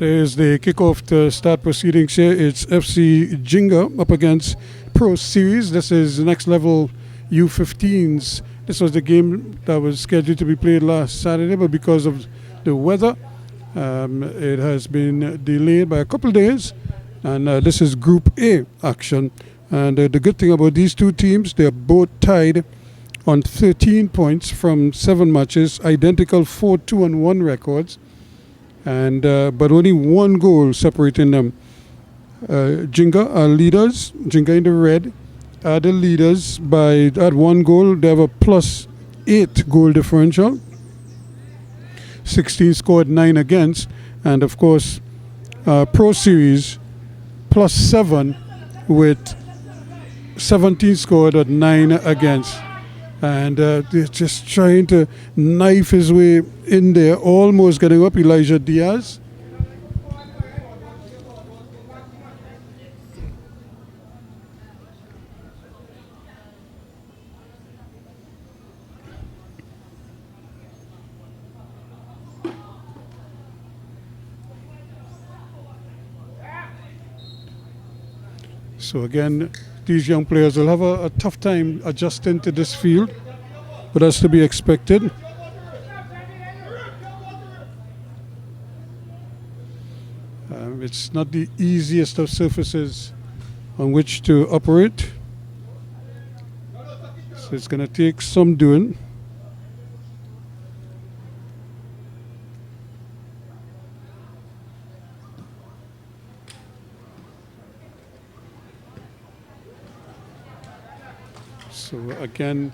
There's the kickoff to start proceedings here. It's FC Ginga up against Pro Series. This is next level U15s. This was the game that was scheduled to be played last Saturday, but because of the weather, it has been delayed by a couple of days. And this is Group A action. And the good thing about these two teams, they're both tied on 13 points from 7 matches, identical 4-2-1 records, and but only 1 goal separating them. Ginga are leaders. Ginga in the red are the leaders by at 1 goal. They have a +8 goal differential. 16 scored, 9 against, and of course, Pro Series +7 with 17 scored at 9 against. And they're just trying to knife his way in there, almost getting up Elijah Diaz. So again, these young players will have a tough time adjusting to this field, but that's to be expected. It's not the easiest of surfaces on which to operate, so it's going to take some doing. So again,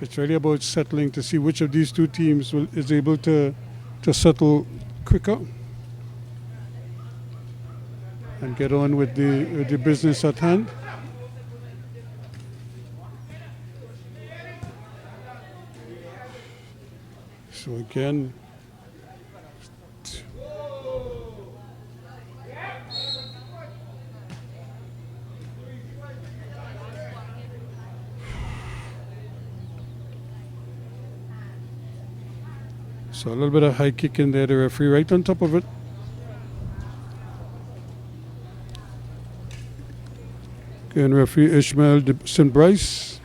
it's really about settling to see which of these two teams is able to settle quicker and get on with the business at hand. So again, so a little bit of high kick in there, the referee right on top of it. Again, referee Ishmael St. Bryce.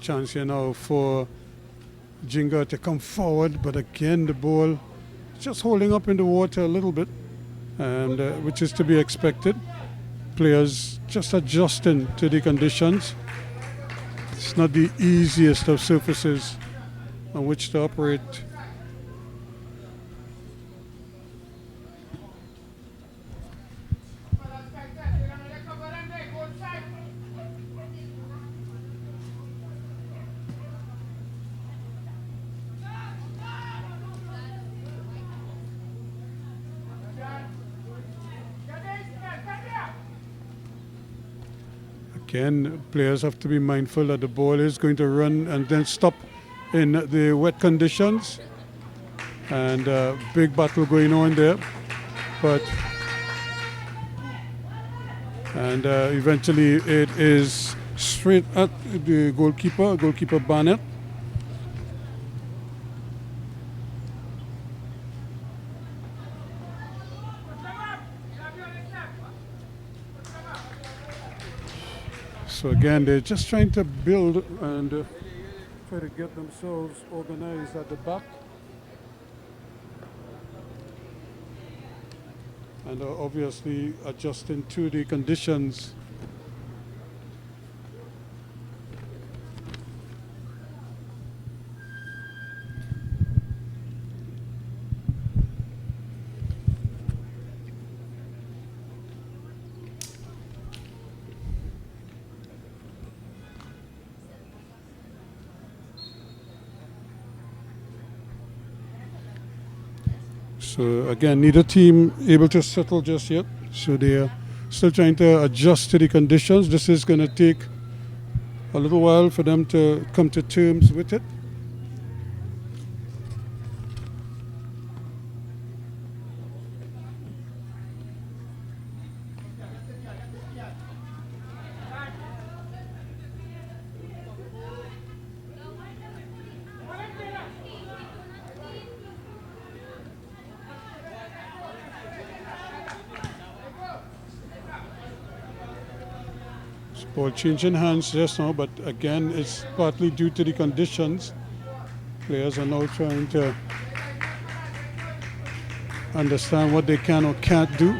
Chance here now for Ginga to come forward, but again the ball just holding up in the water a little bit, and which is to be expected. Players just adjusting to the conditions. It's not the easiest of surfaces on which to operate. Again, players have to be mindful that the ball is going to run and then stop in the wet conditions. And big battle going on there. And eventually it is straight at the goalkeeper Barnett. So again, they're just trying to build and try to get themselves organized at the back. And obviously adjusting to the conditions. So again, neither team able to settle just yet. So they are still trying to adjust to the conditions. This is going to take a little while for them to come to terms with it. Ball changing hands just now, but again, it's partly due to the conditions. Players are now trying to understand what they can or can't do.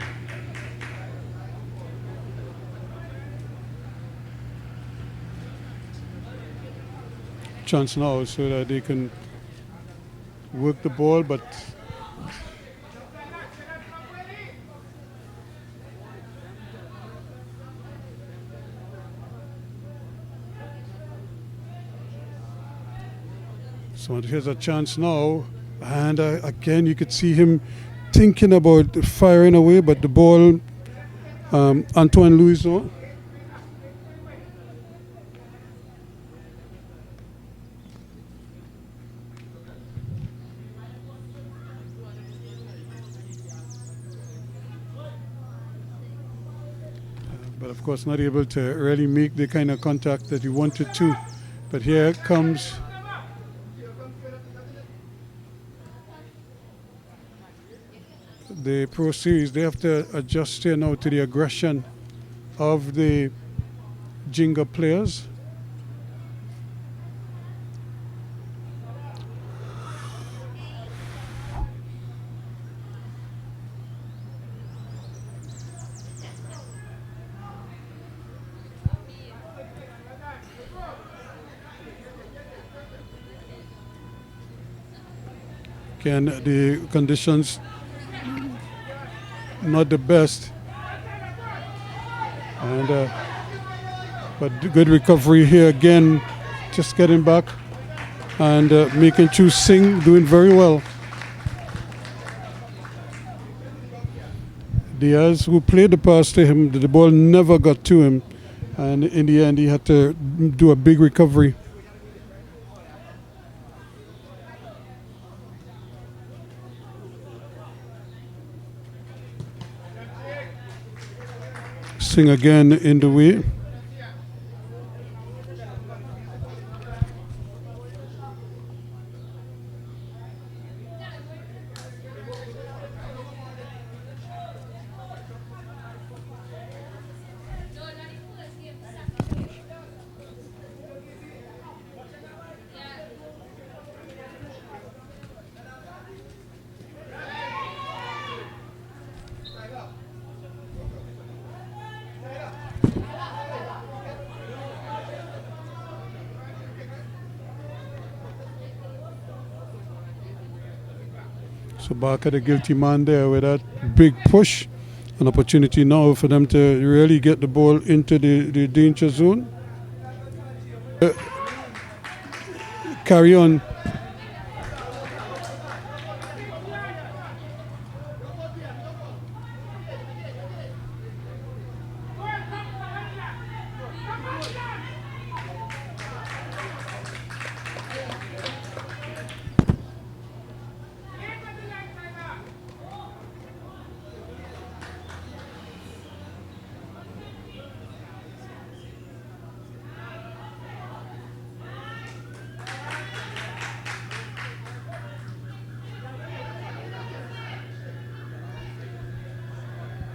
Chance now so that they can work the ball, but so here's a chance now, and again you could see him thinking about firing away, but the ball, Antoine Louison. But of course not able to really make the kind of contact that he wanted to. But here comes the Pro Series. They have to adjust here now to the aggression of the Ginga players. Again, the conditions not the best, and but good recovery here again, just getting back and making Chu Sing doing very well. Diaz, who played the pass to him, the ball never got to him, and in the end he had to do a big recovery. Sing again in the way. So back at the guilty man there with that big push. An opportunity now for them to really get the ball into the danger zone. Carry on.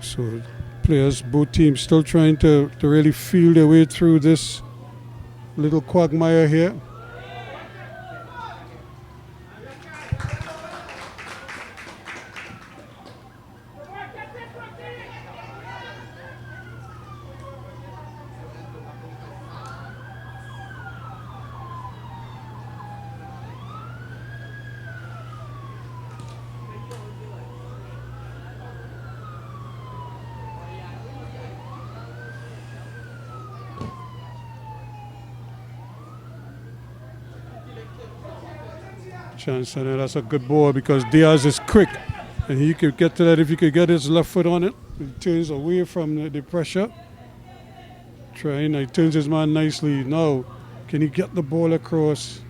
So players, both teams still trying to really feel their way through this little quagmire here. Chance, and that's a good ball because Diaz is quick and he could get to that if he could get his left foot on it. He turns away from the pressure. Trying, he turns his man nicely. Now, can he get the ball across?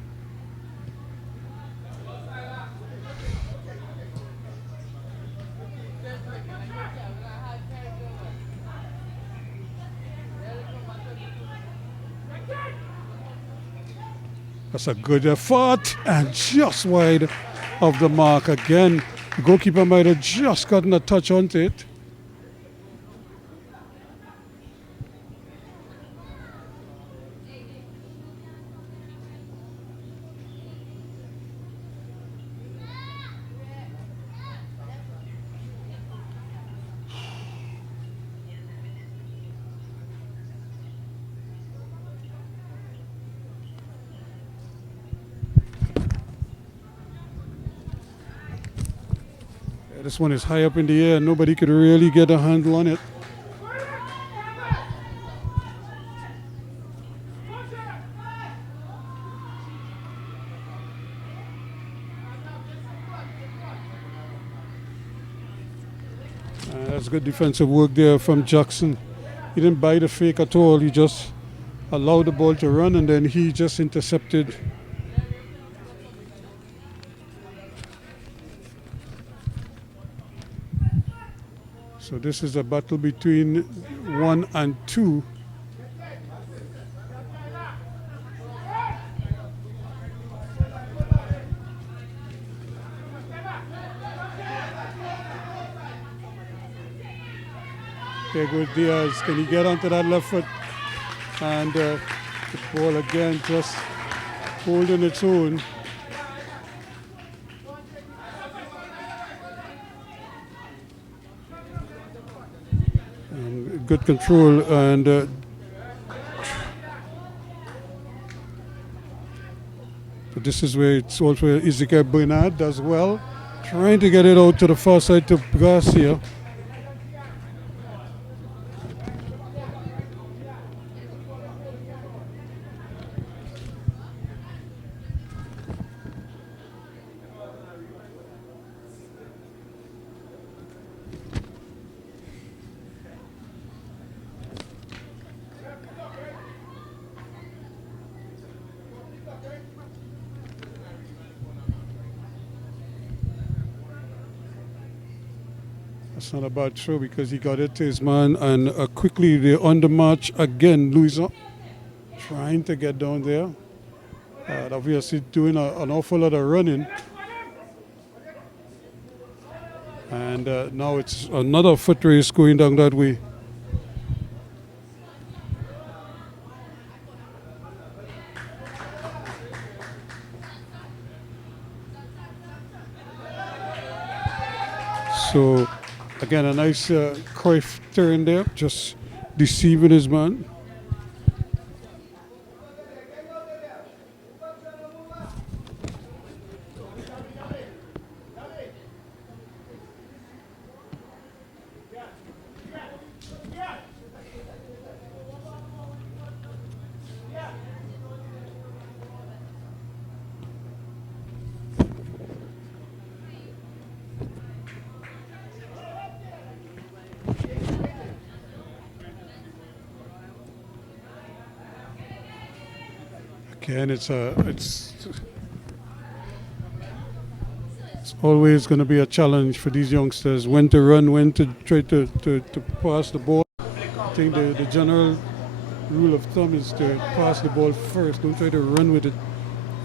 That's a good effort and just wide of the mark again. The goalkeeper might have just gotten a touch onto it. This one is high up in the air. Nobody could really get a handle on it. That's good defensive work there from Jackson. He didn't buy the fake at all. He just allowed the ball to run, and then he just intercepted. So this is a battle between 1 and 2. There goes Diaz. Can he get onto that left foot? And the ball again just holding its own. Good control, and but this is where it's also Ezekiel Bernard does well, trying to get it out to the far side to Garcia. That's not a bad throw because he got it to his man, and quickly they're on the march again. Louisa trying to get down there. Obviously doing an awful lot of running. And now it's another foot race going down that way. So again, a nice Cruyff turn there, just deceiving his man. Again, it's always going to be a challenge for these youngsters. When to run, when to try to pass the ball. I think the general rule of thumb is to pass the ball first. Don't try to run with it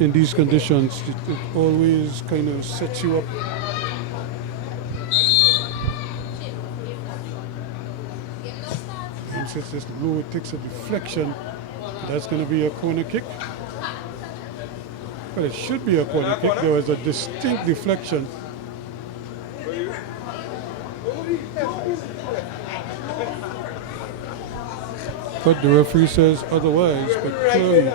in these conditions. It always kind of sets you up. And since it's low, it takes a deflection. That's going to be a corner kick. Well, it should be a corner kick. There was a distinct deflection. But the referee says otherwise, but clearly.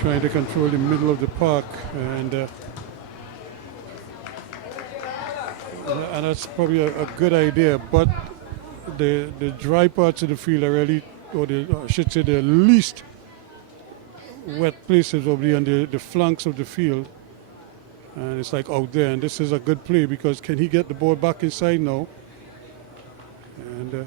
Trying to control the middle of the park, and that's probably a good idea, but the dry parts of the field are really, or I should say the least wet places will be on the flanks of the field, and it's like out there, and this is a good play because can he get the ball back inside now? And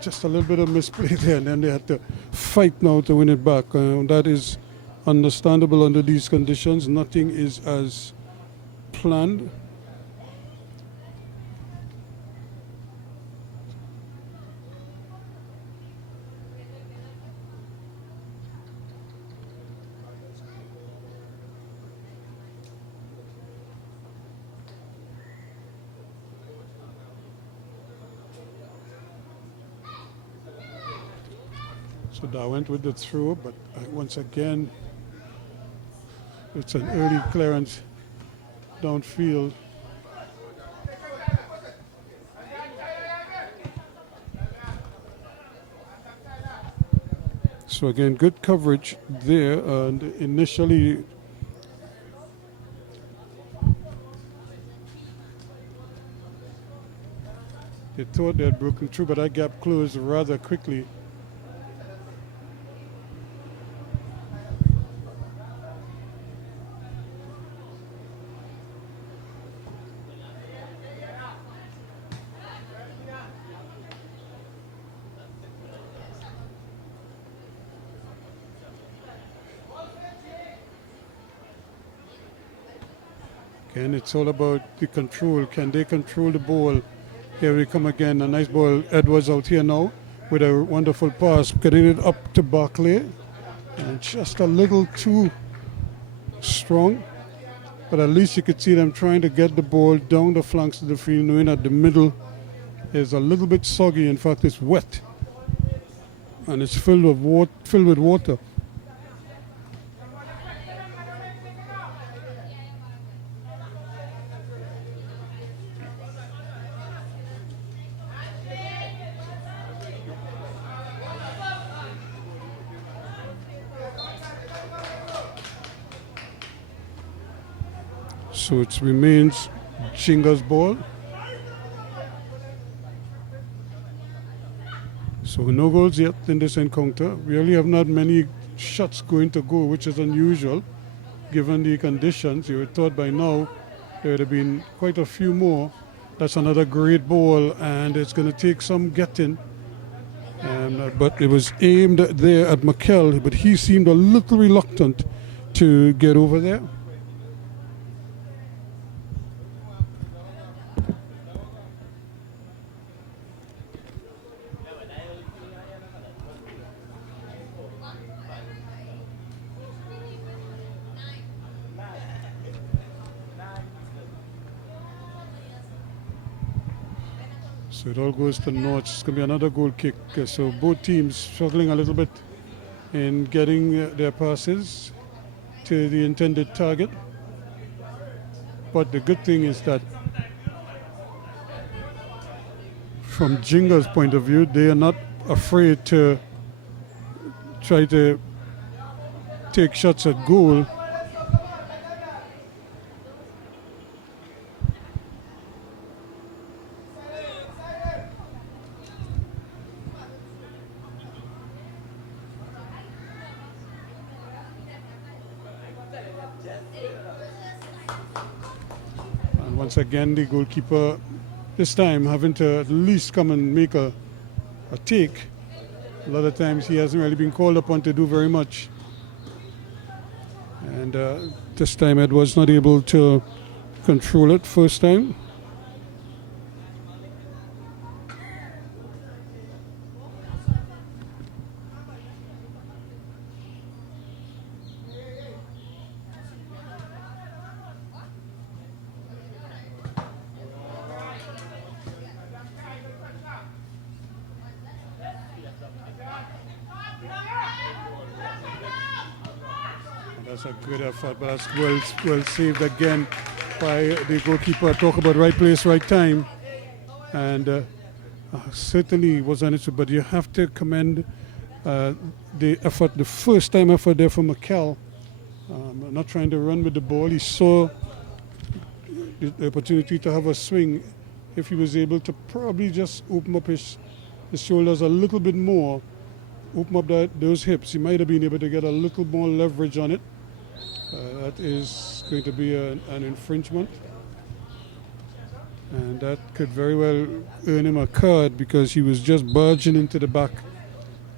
just a little bit of misplay there, and then they had to fight now to win it back. That is understandable under these conditions. Nothing is as planned. So that went with the throw, but once again, it's an early clearance downfield. So again, good coverage there, and initially they thought they had broken through, but that gap closed rather quickly. Again, it's all about the control. Can they control the ball? Here we come again. A nice ball. Edwards out here now with a wonderful pass. Getting it up to Barclay. And just a little too strong. But at least you could see them trying to get the ball down the flanks of the field, knowing that the middle is a little bit soggy. In fact, it's wet. And it's filled with water. So it remains Ginga's ball. So no goals yet in this encounter. We really have not many shots going to go, which is unusual given the conditions. You would thought by now there would have been quite a few more. That's another great ball, and it's going to take some getting. But it was aimed there at McKell, but he seemed a little reluctant to get over there. So it all goes to North. It's going to be another goal kick. So both teams struggling a little bit in getting their passes to the intended target. But the good thing is that from Ginga's point of view, they are not afraid to try to take shots at goal. Once again, the goalkeeper this time having to at least come and make a take. A lot of times he hasn't really been called upon to do very much. And this time Ed was not able to control it first time. That's a good effort, but that's well saved again by the goalkeeper. Talk about right place, right time. And certainly was an issue, but you have to commend the effort, the first time effort there for McKell. Not trying to run with the ball. He saw the opportunity to have a swing. If he was able to probably just open up his shoulders a little bit more, open up those hips, he might have been able to get a little more leverage on it. That is going to be an infringement. And that could very well earn him a card because he was just barging into the back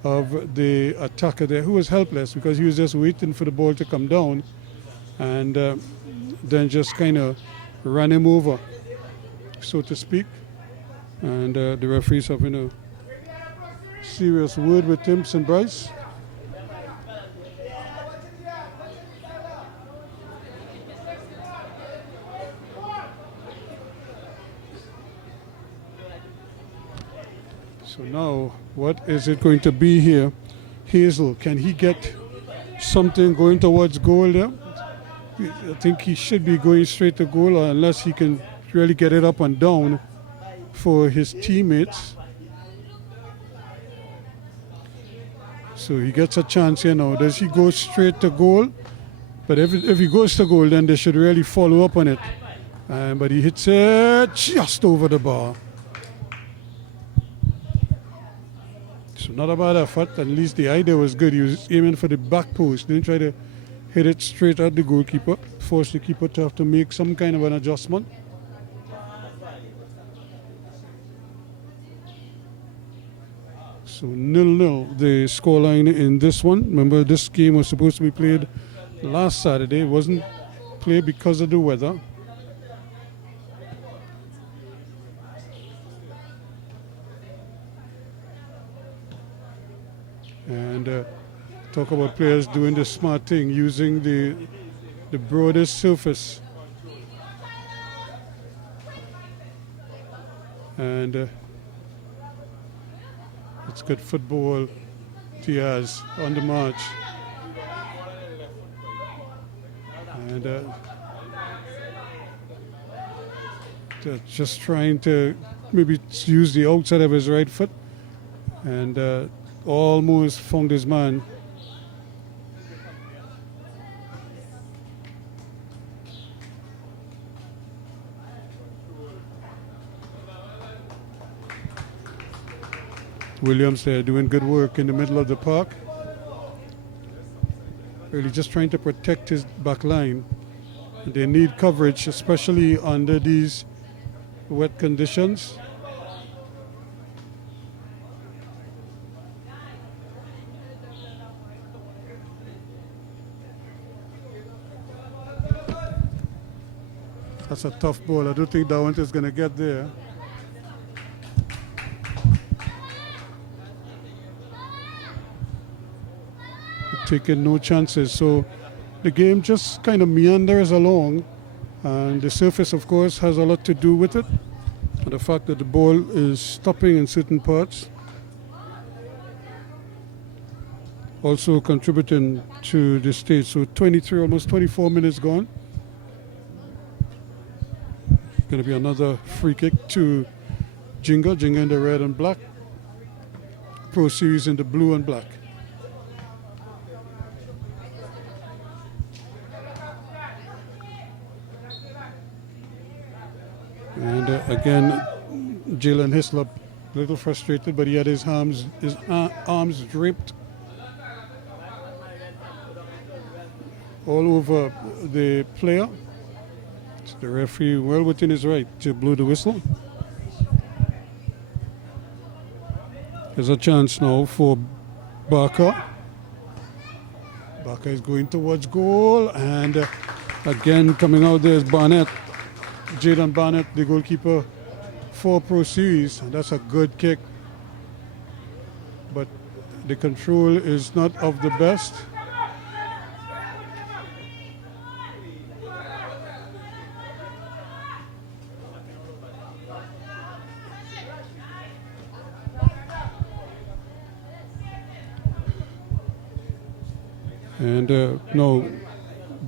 of the attacker there, who was helpless because he was just waiting for the ball to come down and then just kind of ran him over, so to speak. And the referee's having a serious word with Timson Bryce. So now, what is it going to be here? Hazel. Can he get something going towards goal there? I think he should be going straight to goal, unless he can really get it up and down for his teammates. So he gets a chance here now. Does he go straight to goal? But if he goes to goal, then they should really follow up on it. But he hits it just over the bar. So not a bad effort. At least the idea was good. He was aiming for the back post. Didn't try to hit it straight at the goalkeeper. Forced the keeper to have to make some kind of an adjustment. So 0-0 the scoreline in this one. Remember, this game was supposed to be played last Saturday. It wasn't played because of the weather. And talk about players doing the smart thing, using the broadest surface. And it's good football. Diaz on the march. And just trying to maybe use the outside of his right foot. And almost found his man. Williams there doing good work in the middle of the park. Really just trying to protect his back line. They need coverage, especially under these wet conditions. That's a tough ball. I don't think Dawant is going to get there. Taking no chances. So the game just kind of meanders along. And the surface, of course, has a lot to do with it. And the fact that the ball is stopping in certain parts. Also contributing to the stage. So 23, almost 24 minutes gone. Going to be another free kick to Ginga. Ginga in the red and black. Pro Series in the blue and black. And again, Jalen Hislop a little frustrated, but he had his arms draped all over the player. So the referee well within his right to blow the whistle. There's a chance now for Barker. Barker is going towards goal, and again coming out there is Barnett. Jaden Barnett, the goalkeeper for Pro Series, and that's a good kick. But the control is not of the best. And no,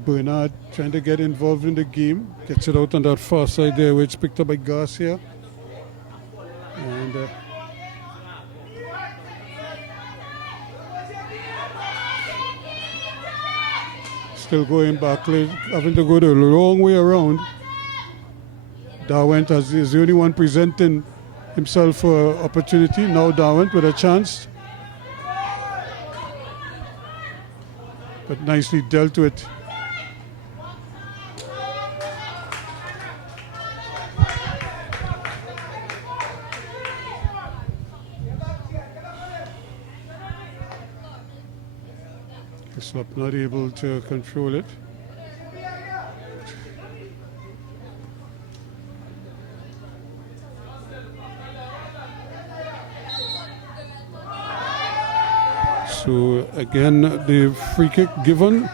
Bernard trying to get involved in the game, gets it out on that far side there, where it's picked up by Garcia. And still going back, having to go the long way around. Dawant is the only one presenting himself for opportunity. Now Dawant with a chance. But nicely dealt with. Hislop not able to control it. So again, the free kick given.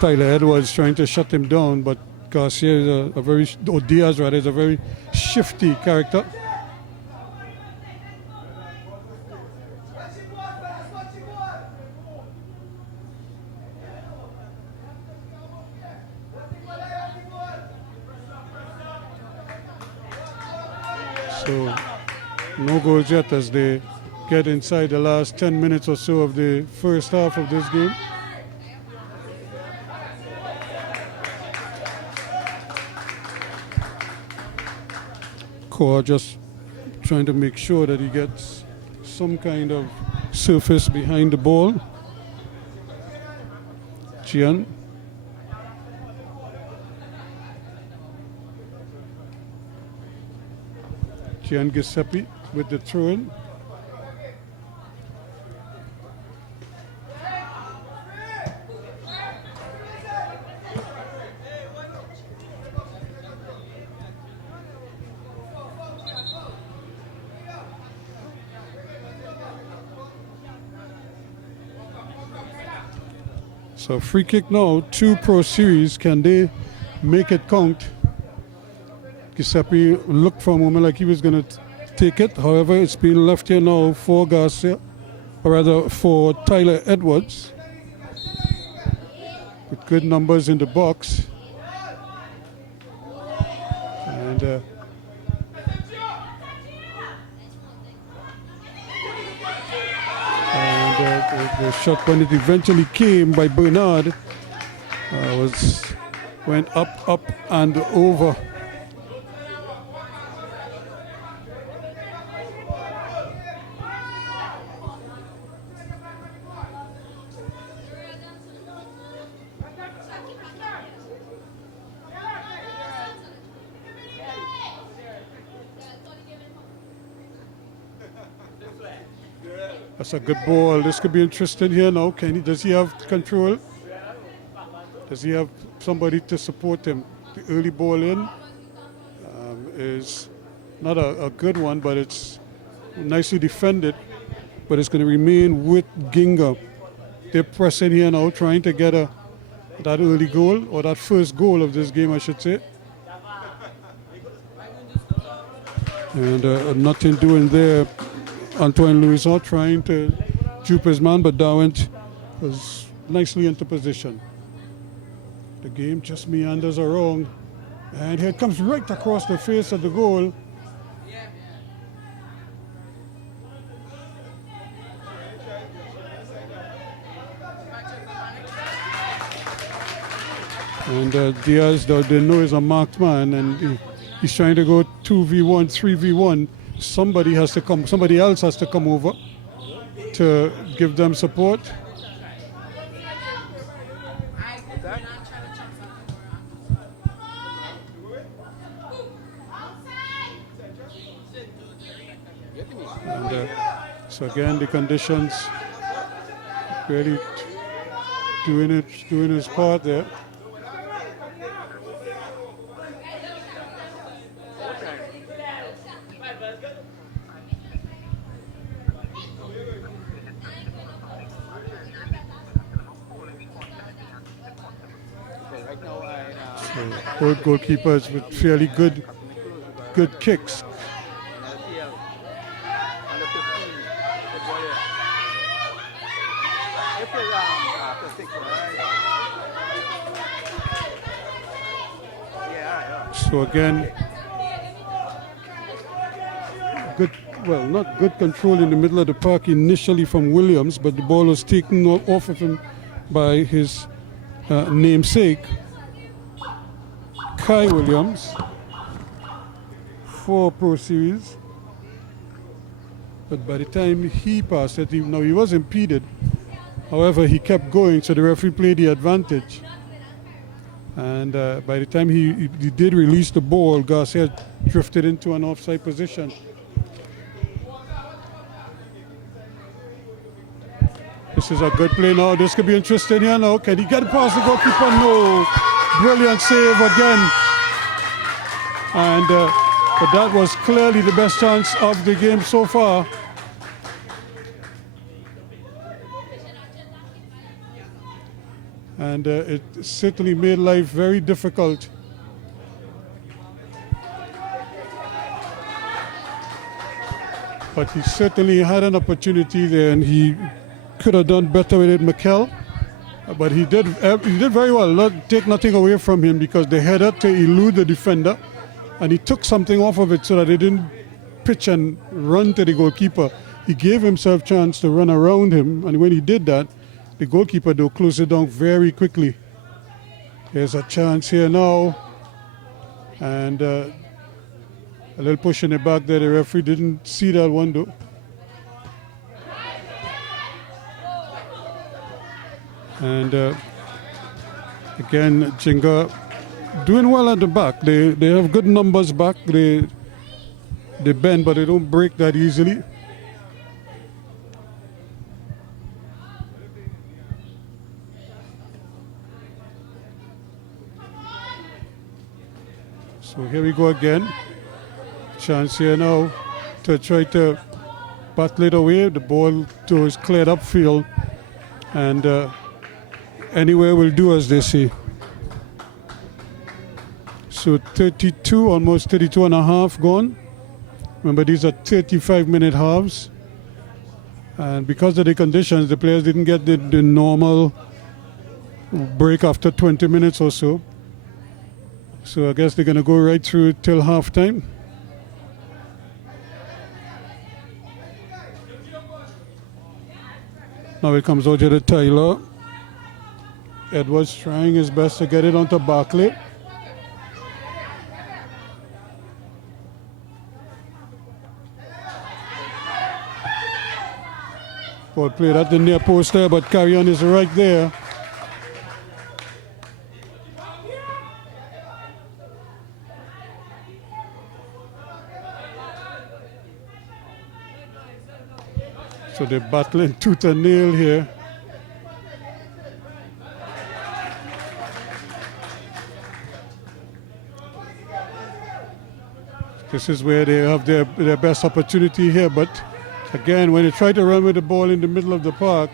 Tyler Edwards trying to shut him down, but Garcia is Diaz rather, is a very shifty character. So no goals yet as they get inside the last 10 minutes or so of the first half of this game. Core just trying to make sure that he gets some kind of surface behind the ball. Gian. Gian Giuseppe with the throw-in. So free kick now, 2 Pro Series. Can they make it count? Giuseppe looked for a moment like he was going to take it. However, it's been left here now for Garcia, or rather for Tyler Edwards, with good numbers in the box. And the shot, when it eventually came by Bernard, went up and over. That's a good ball. This could be interesting here now. Does he have control? Does he have somebody to support him? The early ball in is not a good one, but it's nicely defended. But it's going to remain with Ginga. They're pressing here now, trying to get that early goal, or that first goal of this game, I should say. And nothing doing there. Antoine Louison trying to dupe his man, but Darwin was nicely into position. The game just meanders around, and here it comes right across the face of the goal. And Diaz, they know is a marked man, and he's trying to go 2v1, 3v1. Somebody else has to come over to give them support. And so again, the conditions really doing his part there. Both goalkeepers with fairly good kicks. NLCL under 15 footballer. If it's after 6, right? Yeah. So again, not good control in the middle of the park initially from Williams, but the ball was taken off of him by his namesake, Kai Williams, for Pro Series. But by the time he passed it, he was impeded. However, he kept going, so the referee played the advantage. And by the time he did release the ball, Garcia drifted into an offside position. This is a good play now. This could be interesting here now. Can he get past the goalkeeper? No. Brilliant save again. And but that was clearly the best chance of the game so far. And it certainly made life very difficult. But he certainly had an opportunity there, and he could have done better with it, Mikel. But he did very well. Take nothing away from him, because they headed to elude the defender, and he took something off of it so that it didn't pitch and run to the goalkeeper. He gave himself a chance to run around him, and when he did that, the goalkeeper though closed it down very quickly. There's a chance here now, and a little push in the back there. The referee didn't see that one though. And again, Ginga doing well at the back. They have good numbers back. They bend, but they don't break that easily. So here we go again. Chance here now to try to battle it away. The ball is cleared upfield, and anywhere will do, as they say. So 32, almost 32 and a half gone. Remember, these are 35-minute halves. And because of the conditions, the players didn't get the normal break after 20 minutes or so. So I guess they're going to go right through till halftime. Now it comes out to the Tyler. Edwards trying his best to get it onto Barkley. Ball played at the near post there, but Carrion is right there. So they're battling tooth and nail here. This is where they have their best opportunity here, but again, when they try to run with the ball in the middle of the park,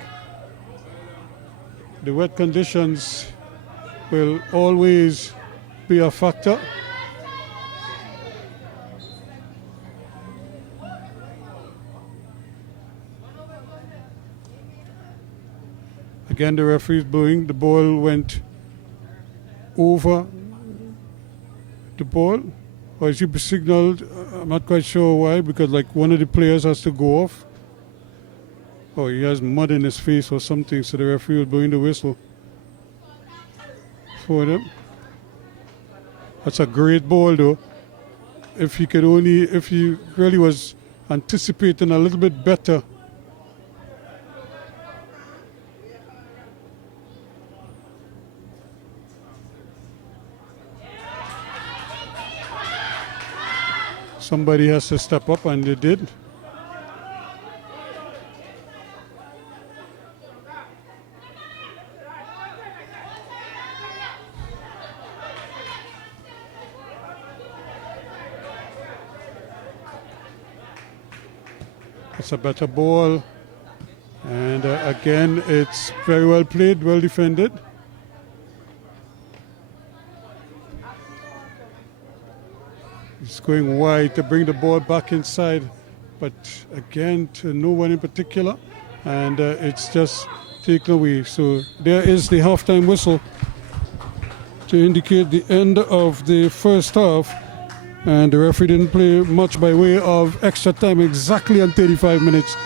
the wet conditions will always be a factor. Again, the referee is blowing. The ball went over the ball. Or is he signaled? I'm not quite sure why, because like one of the players has to go off. Or he has mud in his face or something, so the referee was blowing the whistle for them. That's a great ball though. If he really was anticipating a little bit better. Somebody has to step up, and they did. It's a better ball, and again, it's very well played, well defended. It's going wide to bring the ball back inside, but again, to no one in particular, and it's just taken away. So there is the halftime whistle to indicate the end of the first half, and the referee didn't play much by way of extra time, exactly on 35 minutes.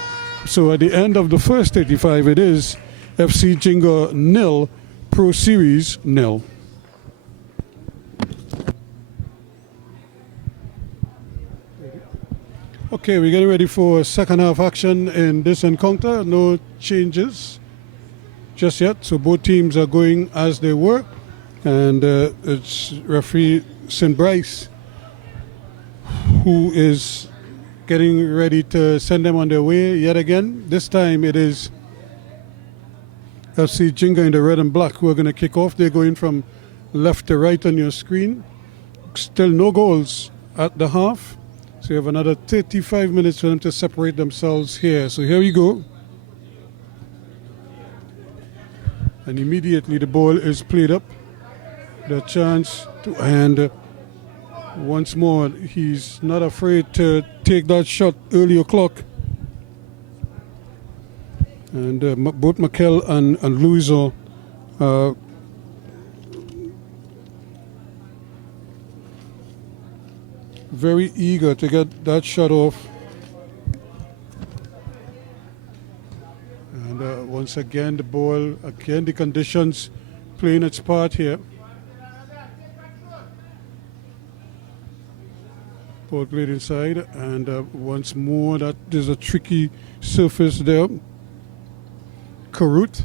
So at the end of the first 35, it is FC Ginga 0, Pro Series 0. Okay, we're getting ready for second half action in this encounter. No changes just yet, so both teams are going as they were, and it's referee St. Bryce who is getting ready to send them on their way yet again. This time it is FC Ginga in the red and black who are going to kick off. They're going from left to right on your screen. Still no goals at the half. So you have another 35 minutes for them to separate themselves here. So here we go. And immediately the ball is played up. The chance to, and once more, he's not afraid to take that shot early o'clock. And both Mikel and Luiso very eager to get that shot off. And once again, the ball, again, the conditions playing its part here. Ball played inside, and once more, that there's a tricky surface there. Karut.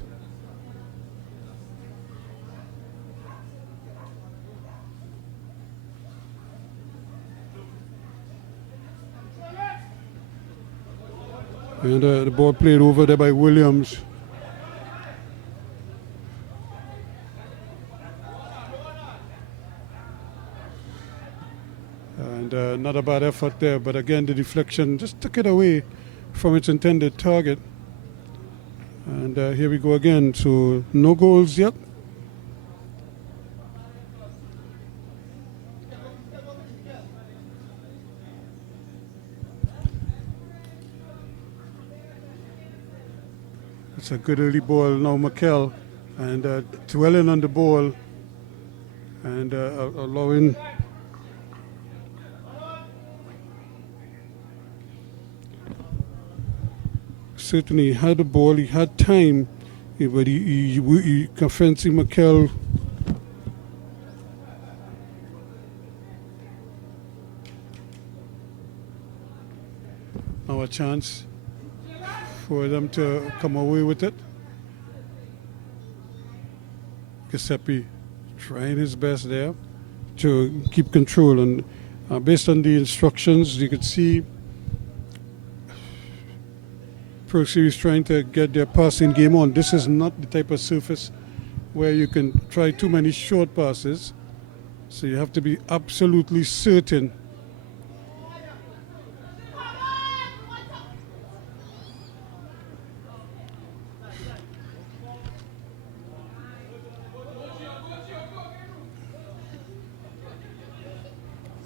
And the ball played over there by Williams. And not a bad effort there, but again the deflection just took it away from its intended target. And here we go again, so no goals yet. It's a good early ball now, Mikel, and dwelling on the ball and allowing certainly he had the ball, he had time, but he fancy Mikel. Now a chance for them to come away with it. Giuseppe trying his best there to keep control, and based on the instructions you could see Pro Series trying to get their passing game on. This is not the type of surface where you can try too many short passes, so you have to be absolutely certain.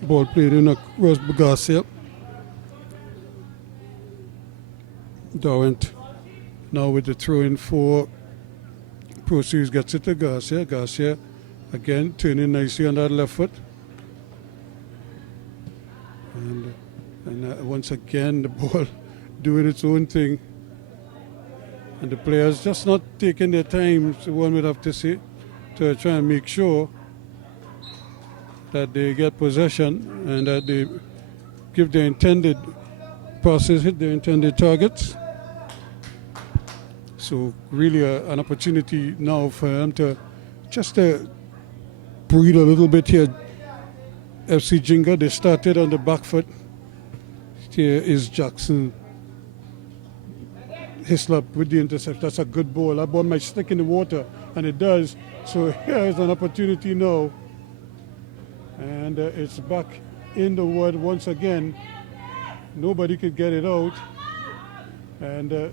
Ball played in across Garcia. Dawent now with the throw in for Pro Series, gets it to Garcia. Garcia again turning nicely on that left foot. And once again the ball doing its own thing. And the players just not taking their time, so one would have to say, to try and make sure that they get possession and that they give their intended passes, hit their intended targets. So really an opportunity now for them to just breathe a little bit here. FC Ginga, they started on the back foot. Here is Jackson. Hislop with the intercept. That's a good ball. That ball might stick in the water, and it does. So here's an opportunity now. And it's back in the wood once again. Nobody could get it out. And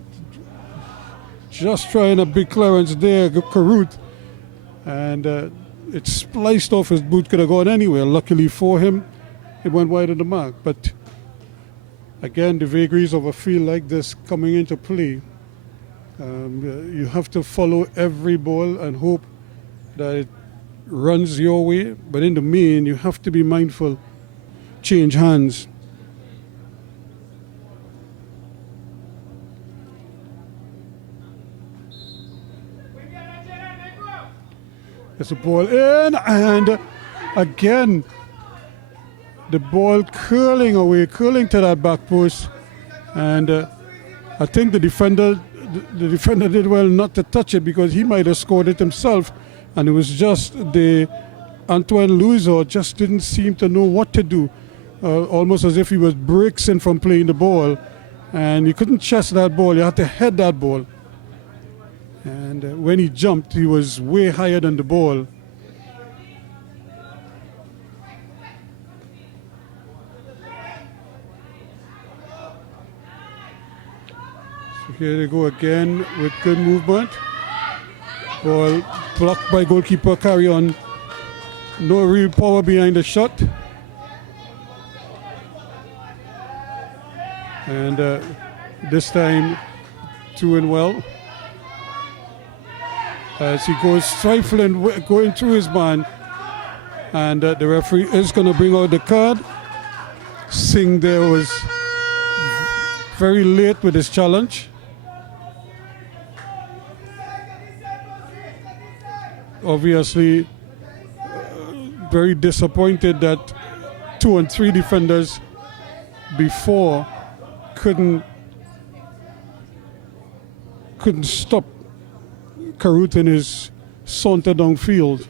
just trying a big clearance there, Karut. And it spliced off his boot, could have gone anywhere. Luckily for him, it went wide of the mark. But again, the vagaries of a field like this coming into play. You have to follow every ball and hope that it runs your way, but in the main you have to be mindful, change hands. There's a ball in, and again the ball curling away, curling to that back post, and I think the defender did well not to touch it, because he might have scored it himself. And it was just the Antoine Louisor just didn't seem to know what to do, almost as if he was bricking from playing the ball, and he couldn't chest that ball. You had to head that ball, and when he jumped, he was way higher than the ball. So here they go again with good movement. Ball blocked by goalkeeper, carry on. No real power behind the shot. And this time, doing well. As he goes stifling, going through his man. And the referee is going to bring out the card. Singh there was very late with his challenge. Obviously, very disappointed that 2 and 3 defenders before couldn't stop Karut in his saunter downfield.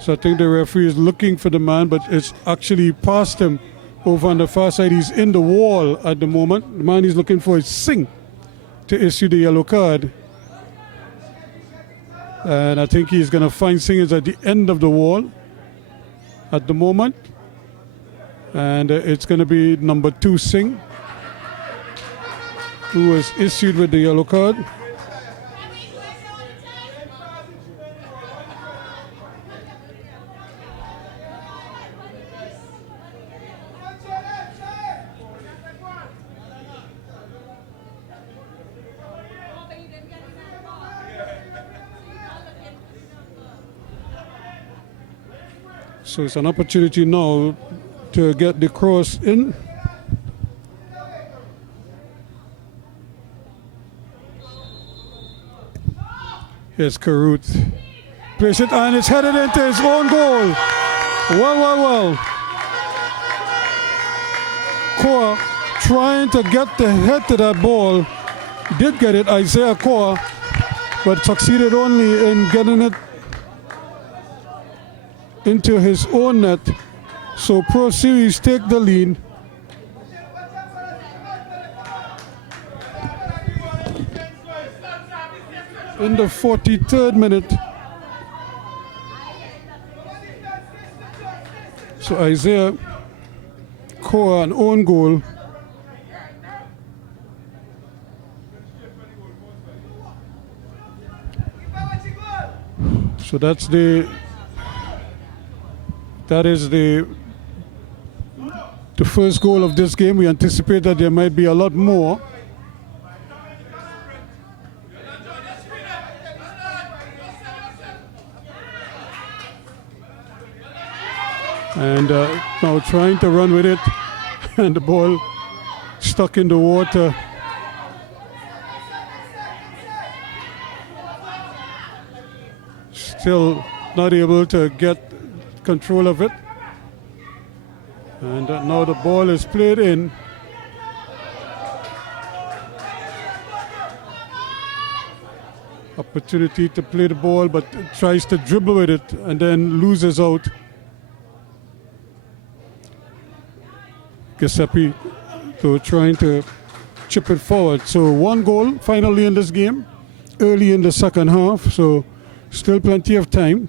So I think the referee is looking for the man, but it's actually past him over on the far side. He's in the wall at the moment. The man he's looking for is Singh to issue the yellow card. And I think he's going to find Singh is at the end of the wall at the moment. And it's going to be number 2 Singh, who was issued with the yellow card. So it's an opportunity now to get the cross in. Here's Karut. Place it and it's headed into his own goal. Well. Koa trying to get the head to that ball. Did get it, Isaiah Koa, but succeeded only in getting it into his own net. So Pro Series take the lead. In the 43rd minute. So Isaiah Koa an own goal. So that is the first goal of this game. We anticipate that there might be a lot more. And now trying to run with it, and the ball stuck in the water. Still not able to get control of it. And now the ball is played in. Opportunity to play the ball, but tries to dribble with it and then loses out. Giuseppe trying to chip it forward. So 1 goal finally in this game, early in the second half, so still plenty of time.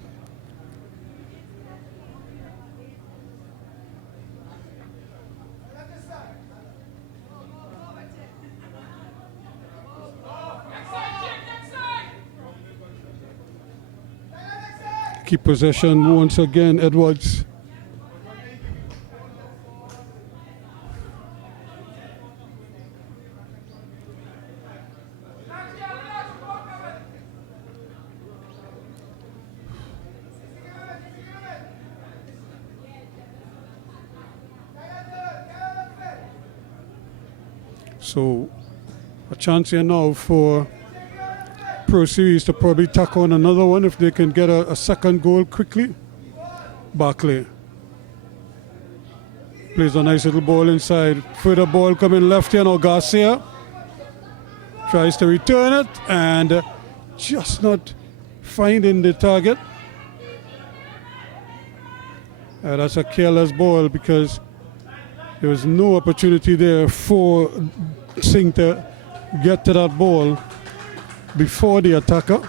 Keep possession once again, Edwards. So a chance here now for Pro Series to probably tack on another one if they can get a second goal quickly. Barclay plays a nice little ball inside. Further ball coming left here now. Garcia tries to return it and just not finding the target. That's a careless ball because there was no opportunity there for Singh to get to that ball before the attacker.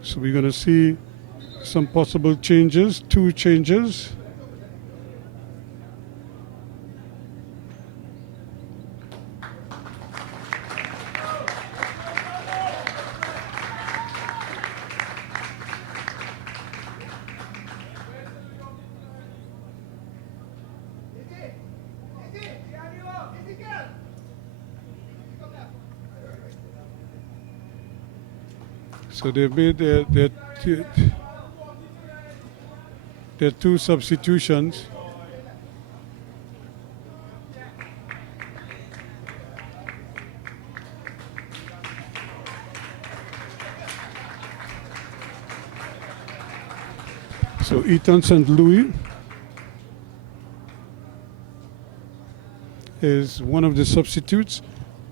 So we're going to see some possible changes, 2 changes. So they've made their two substitutions. So Ethan St. Louis is one of the substitutes,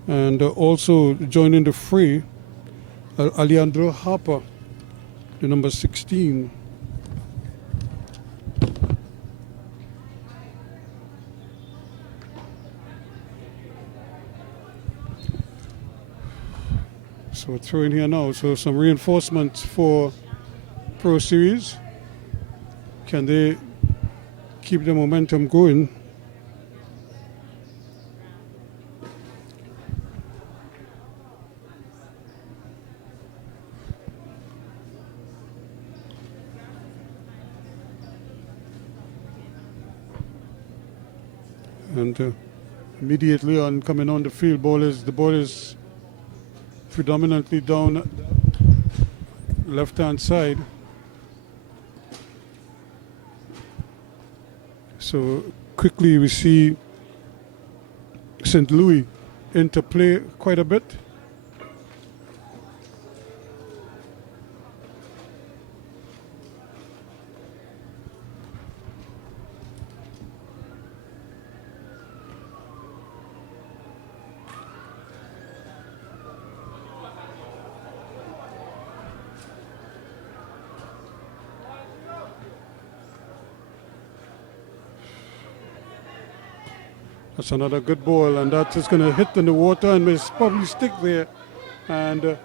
and also joining the fray, Alejandro Harper, the number 16. So we're throwing here now. So some reinforcements for Pro Series. Can they keep the momentum going? And immediately on coming on the field, the ball is predominantly down left-hand side. So quickly we see St. Louis interplay quite a bit. That's another good ball, and that is going to hit in the water and will probably stick there. And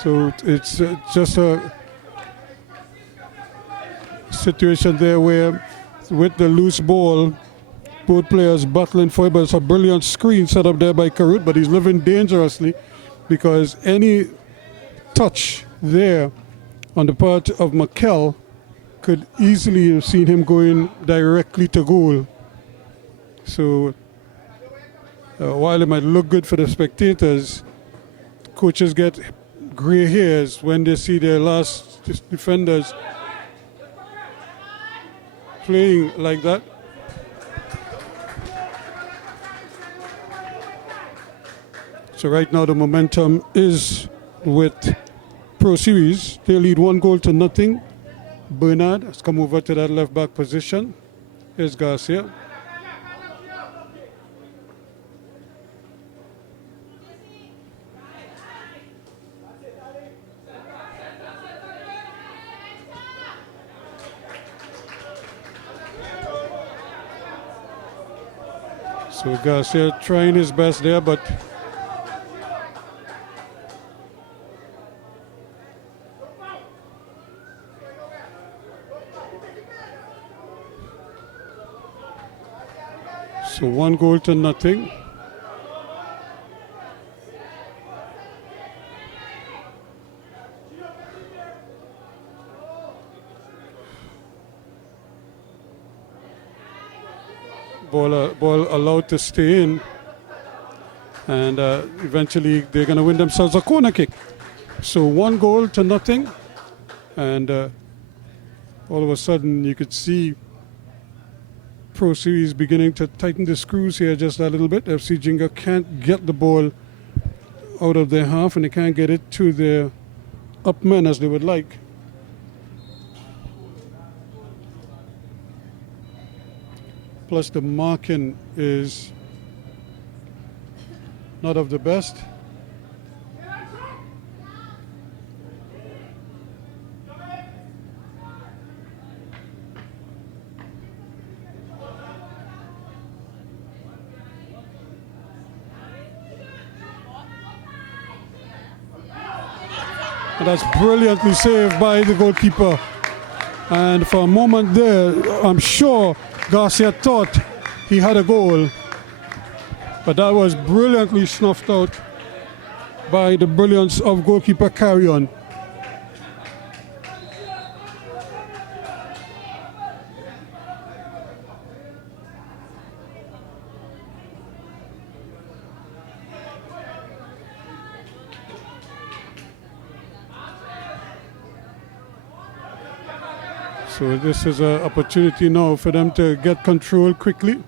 so it's just a situation there where, with the loose ball, both players battling for it. But it's a brilliant screen set up there by Karut, but he's living dangerously because any touch there on the part of McKell could easily have seen him going directly to goal. So while it might look good for the spectators, coaches get gray hairs when they see their last defenders playing like that. So right now the momentum is with Pro Series. They lead 1-0. Bernard has come over to that left back position. Here's Garcia. So Garcia trying his best there, but so 1-0. Ball allowed to stay in, and eventually they're going to win themselves a corner kick. So 1-0, and all of a sudden you could see Pro Series beginning to tighten the screws here just a little bit. FC Ginga can't get the ball out of their half, and they can't get it to their up men as they would like. Plus the marking is not of the best. And that's brilliantly saved by the goalkeeper. And for a moment there, I'm sure Garcia thought he had a goal. But that was brilliantly snuffed out by the brilliance of goalkeeper Carrion. So this is an opportunity now for them to get control quickly.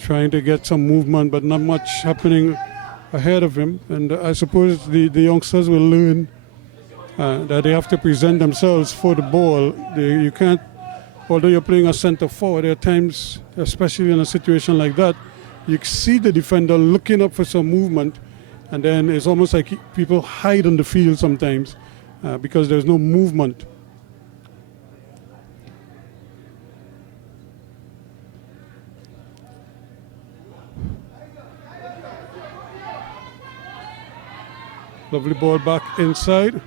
Trying to get some movement, but not much happening ahead of him. And I suppose the youngsters will learn that they have to present themselves for the ball. You can't, although you're playing a center forward, there are times, especially in a situation like that, you see the defender looking up for some movement, and then it's almost like people hide on the field sometimes because there's no movement. Lovely ball back inside.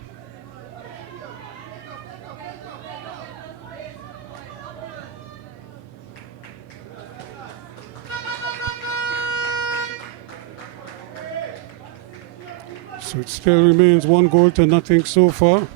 So it still remains 1-0 so far.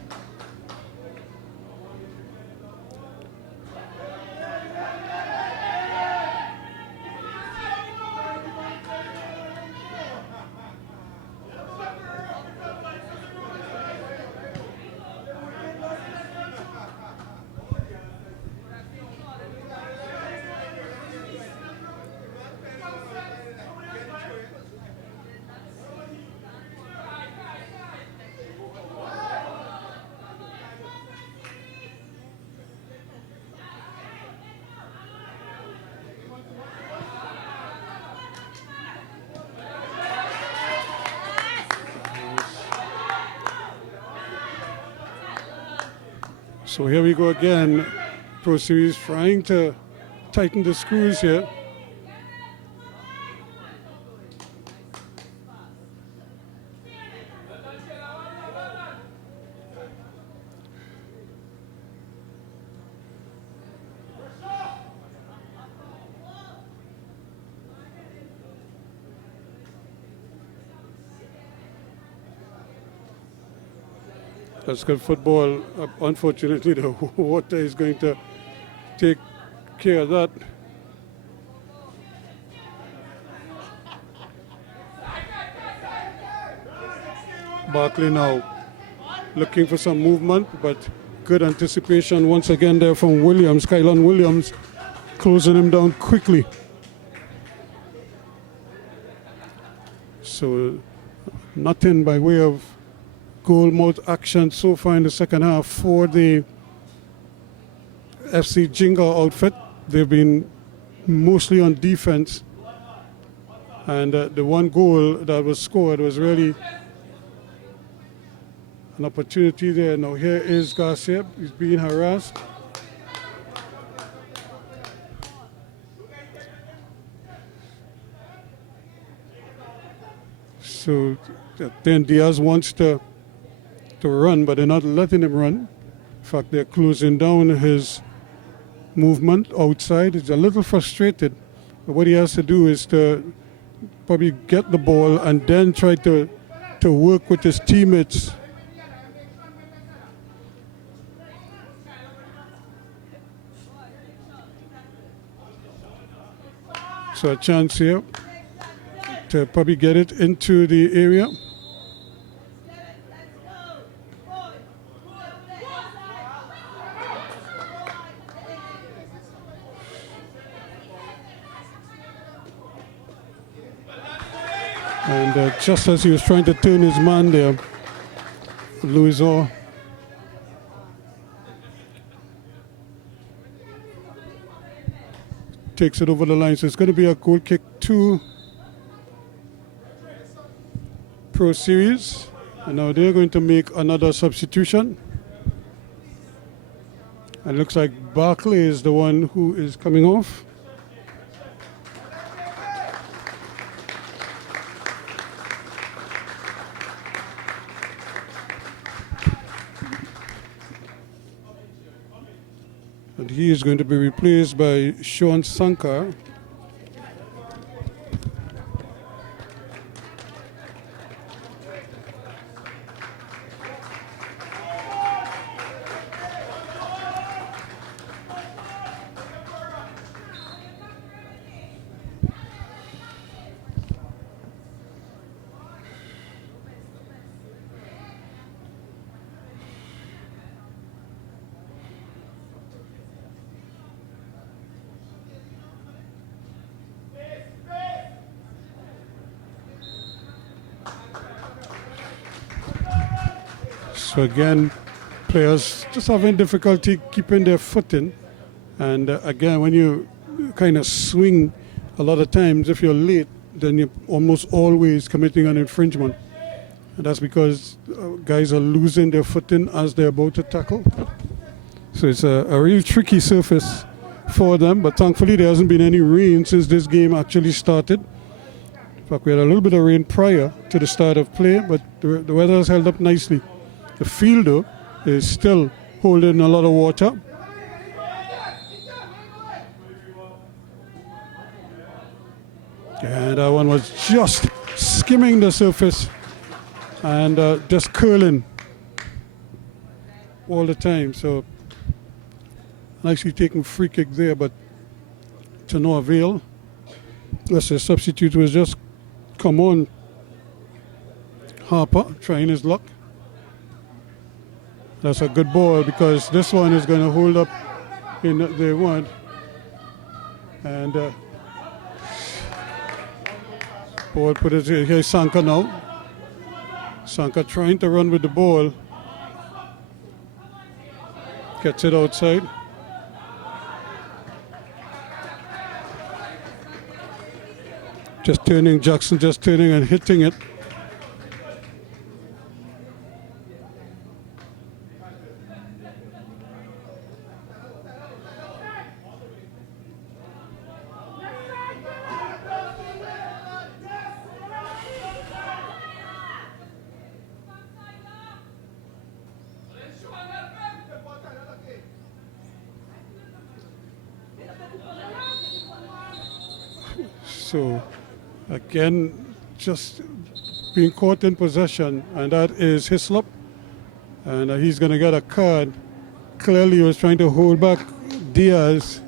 So here we go again. Pro Series trying to tighten the screws here. That's good football. Unfortunately, the water is going to take care of that. Barkley now looking for some movement, but good anticipation once again there from Williams. Kylan Williams closing him down quickly. So nothing by way of goal mouth action so far in the second half for the FC Ginga outfit. They've been mostly on defense, and the one goal that was scored was really an opportunity there. Now here is Garcia. He's being harassed. So then Diaz wants to run, but they're not letting him run. In fact, they're closing down his movement outside. He's a little frustrated. But what he has to do is to probably get the ball and then try to work with his teammates. So a chance here to probably get it into the area. And just as he was trying to turn his man there, Louison takes it over the line. So it's going to be a goal kick to Pro Series. And now they're going to make another substitution. And it looks like Barkley is the one who is coming off. And he is going to be replaced by Sean Sankar. So again, players just having difficulty keeping their footing. And again, when you kind of swing, a lot of times if you're late, then you're almost always committing an infringement. And that's because guys are losing their footing as they're about to tackle. So it's a really tricky surface for them, but thankfully there hasn't been any rain since this game actually started. In fact, we had a little bit of rain prior to the start of play, but the weather has held up nicely. The field, though, is still holding a lot of water. And that one was just skimming the surface and just curling all the time. So nicely taking free kick there, but to no avail. As the substitute was just come on. Harper trying his luck. That's a good ball because this one is going to hold up in the one. And ball put it here. Here's Sanka now. Sanka trying to run with the ball. Gets it outside. Just turning, Jackson just turning and hitting it. So again, just being caught in possession, and that is Hislop, and he's going to get a card. Clearly he was trying to hold back Diaz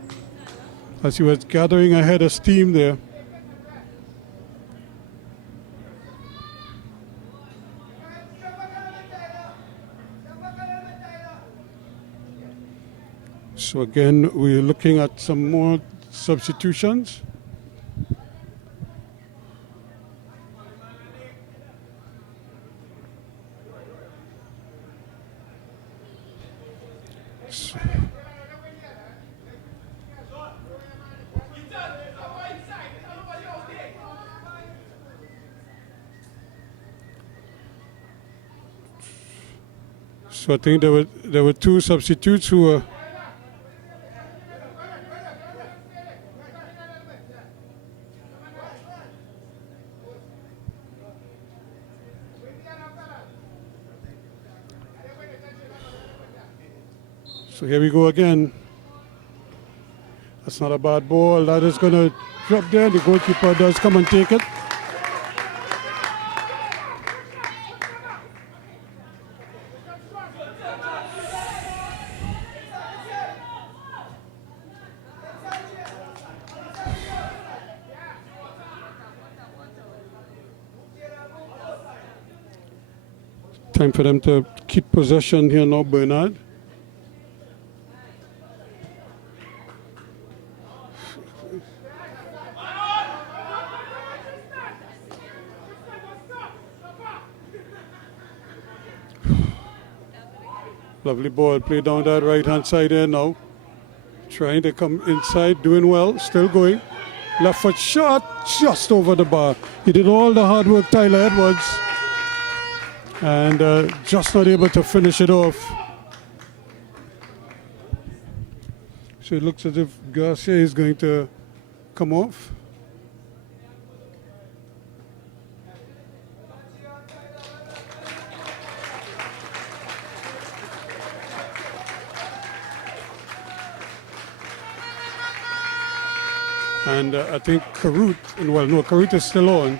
as he was gathering a head of steam there. So again, we're looking at some more substitutions. So I think there were two substitutes who were so here we go again. That's not a bad ball. That is going to drop there. The goalkeeper does come and take it. Time for them to keep possession here now, Bernard. Lovely ball, play down that right-hand side there now. Trying to come inside, doing well, still going. Left foot shot, just over the bar. He did all the hard work, Tyler Edwards. And just not able to finish it off. So it looks as if Garcia is going to come off. And I think Karut, well, no, Karut is still on.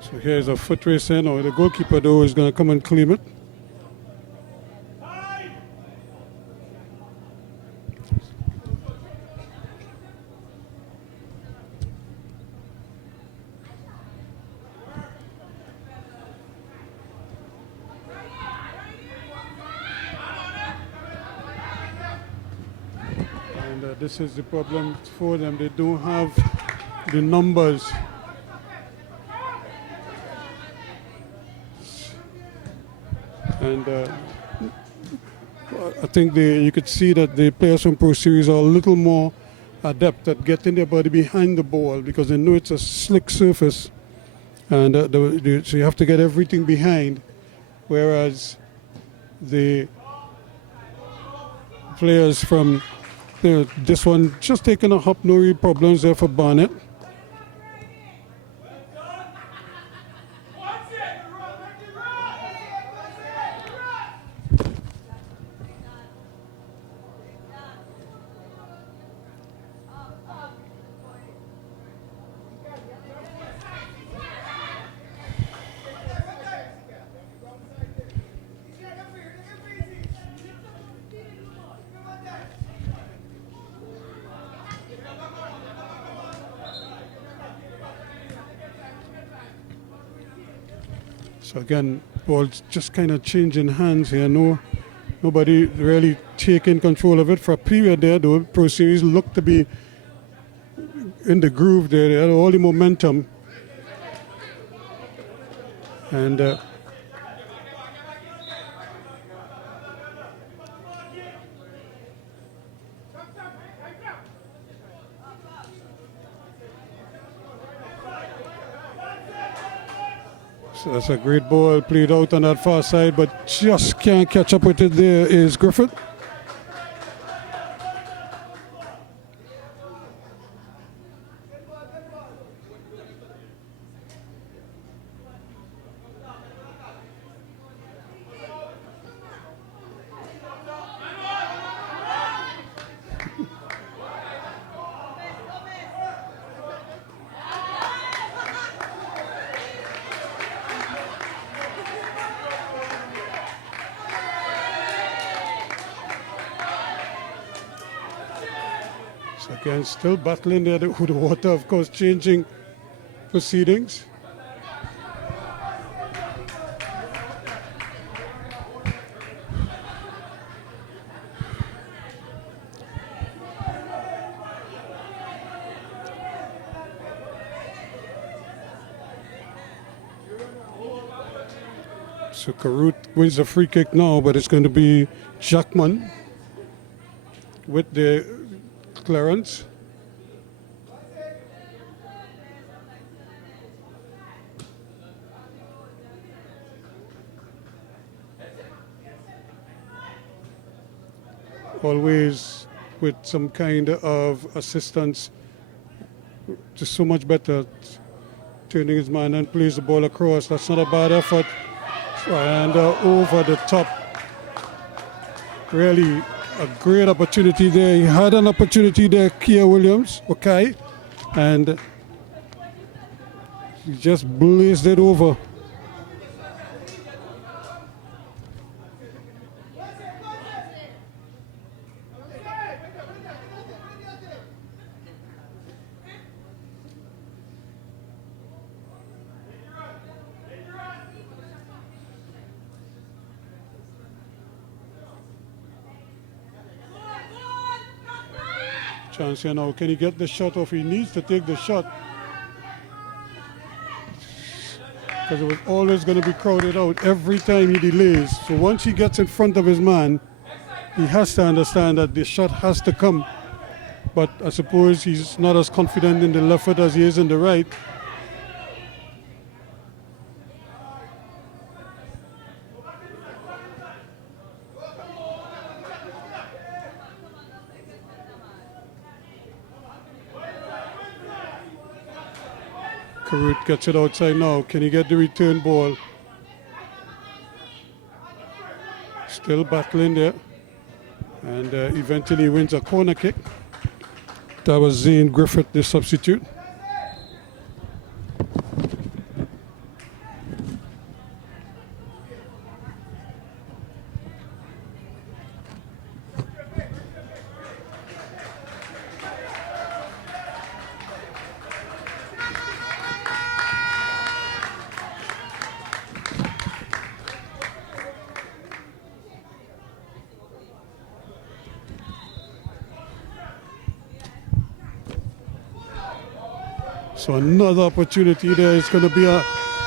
So here's a foot race in, or the goalkeeper though is going to come and claim it. this is the problem for them. They don't have the numbers. And I think you could see that the players from Pro Series are a little more adept at getting their body behind the ball because they know it's a slick surface. And so you have to get everything behind. Whereas the players from this one just taking a hop, no real problems there for Barnett. So again, ball's just kind of changing hands here. Nobody really taking control of it for a period there. Though Pro Series looked to be in the groove there. They had all the momentum. And so that's a great ball played out on that far side, but just can't catch up with it. There is Griffith. So again, still battling there with the water, of course, changing proceedings. So Karut wins the free kick now, but it's going to be Jackman with the clearance. Always with some kind of assistance, just so much better. Turning his man and plays the ball across. That's not a bad effort. And over the top. Really a great opportunity there. He had an opportunity there, Kia Williams, okay, and he just blazed it over. Chance here now. Can he get the shot off? He needs to take the shot because it was always going to be crowded out every time he delays. So once he gets in front of his man, he has to understand that the shot has to come. But I suppose he's not as confident in the left foot as he is in the right. Karut gets it outside now. Can he get the return ball? Still battling there. And eventually wins a corner kick. That was Zane Griffith, the substitute. So another opportunity there. It's going to be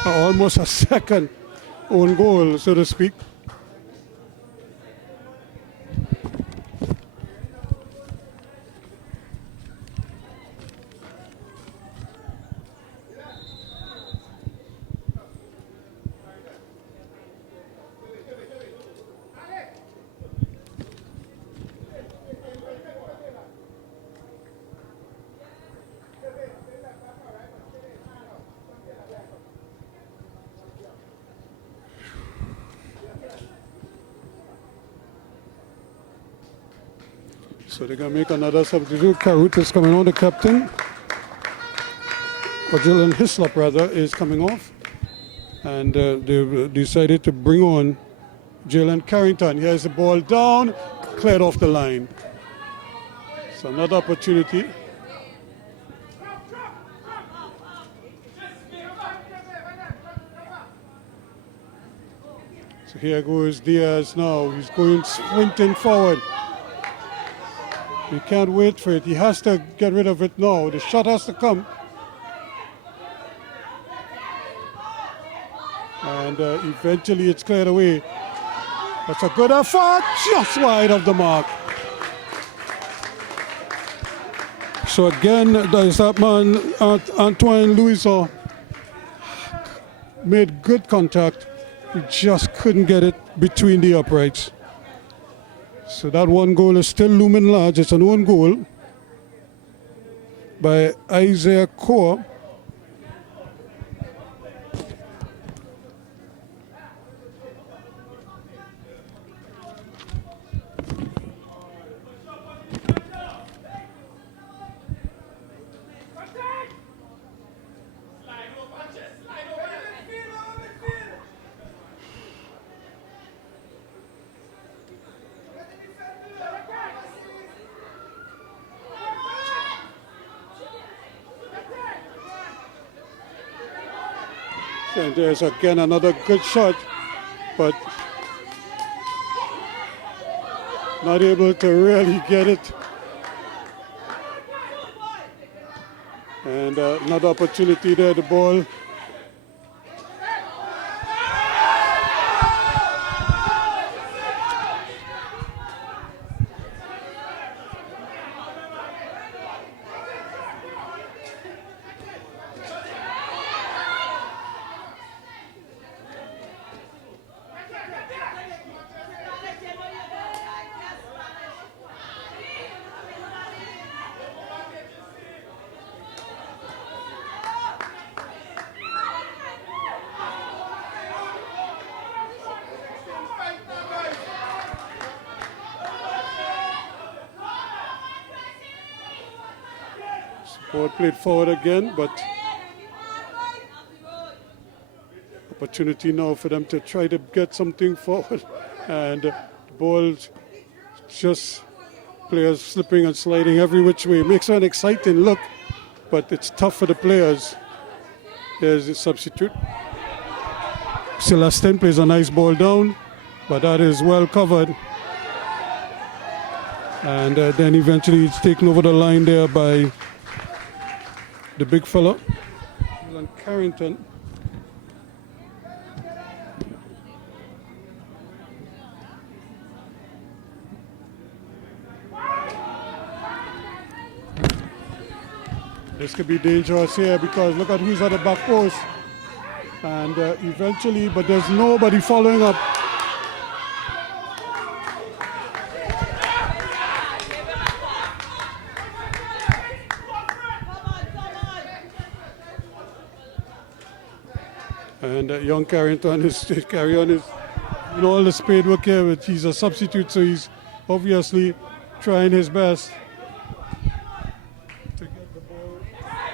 almost a second own goal, so to speak. So they're going to make another substitute. Carut is coming on, the captain. Or Jalen Hislop, rather, is coming off. And they've decided to bring on Jalen Carrington. Here's the ball down, cleared off the line. So another opportunity. So here goes Diaz now. He's going sprinting forward. He can't wait for it. He has to get rid of it now. The shot has to come. And eventually it's cleared away. That's a good effort, just wide of the mark. So again, there's that man, Antoine Louison, made good contact. He just couldn't get it between the uprights. So that one goal is still looming large. It's an own goal by Isaiah Core. And there's again another good shot, but not able to really get it. And another opportunity there, the ball. Ball played forward again, but opportunity now for them to try to get something forward. And the ball just players slipping and sliding every which way. It makes an exciting look, but it's tough for the players. There's the substitute. Celestin plays a nice ball down, but that is well covered. And then eventually it's taken over the line there by the big fella, Carrington. This could be dangerous here because look at who's at the back post. And eventually, but there's nobody following up. And young Carrington is carry on his, all the spade work here, but he's a substitute, so he's obviously trying his best to get the ball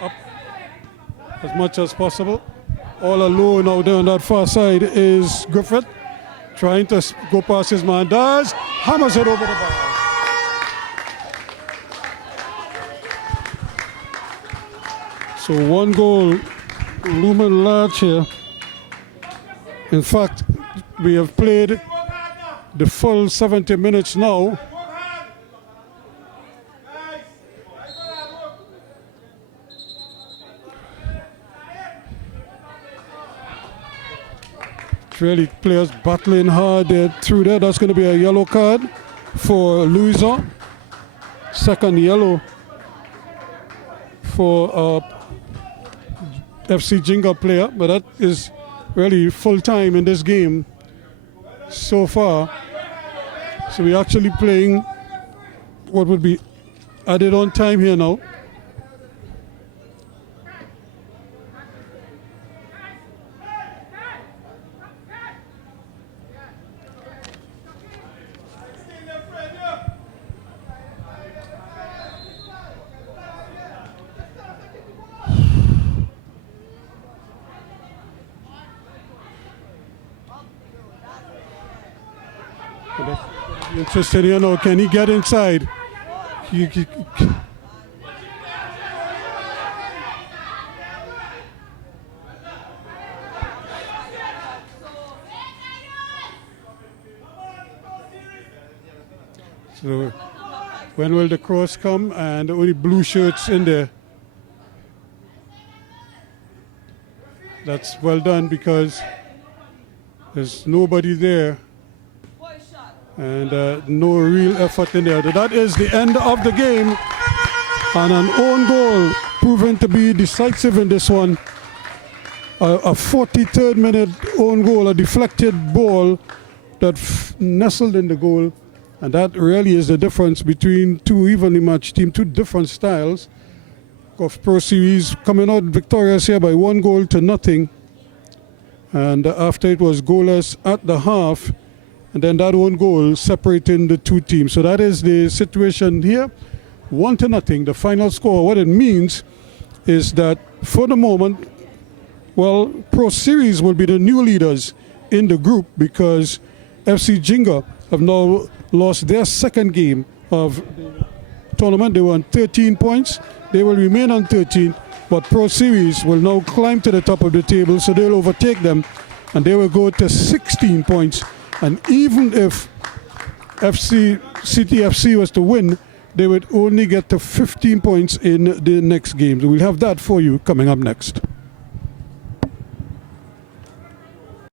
up as much as possible. All alone out there on that far side is Griffith, trying to go past his man. Does hammers it over the bar. So one goal looming large here. In fact, we have played the full 70 minutes now. Really, players battling hard through there. That's going to be a yellow card for Louisa. Second yellow for FC Ginga player, but that is really full time in this game so far. So we're actually playing what would be added on time here now. Interested, you know, can he get inside? So when will the cross come? And the only blue shirts in there. That's well done because there's nobody there. And no real effort in there. That is the end of the game. And an own goal proven to be decisive in this one. A 43rd minute own goal, a deflected ball that nestled in the goal. And that really is the difference between two evenly matched teams, two different styles of Pro Series, coming out victorious here by 1-0. And after it was goalless at the half, and then that one goal separating the two teams. So that is the situation here. 1-0, the final score. What it means is that for the moment, well, Pro Series will be the new leaders in the group because FC Ginga have now lost their second game of the tournament. They were on 13 points. They will remain on 13, but Pro Series will now climb to the top of the table, so they'll overtake them, and they will go to 16 points. And even if CTFC was to win, they would only get to 15 points in the next game. So we'll have that for you coming up next.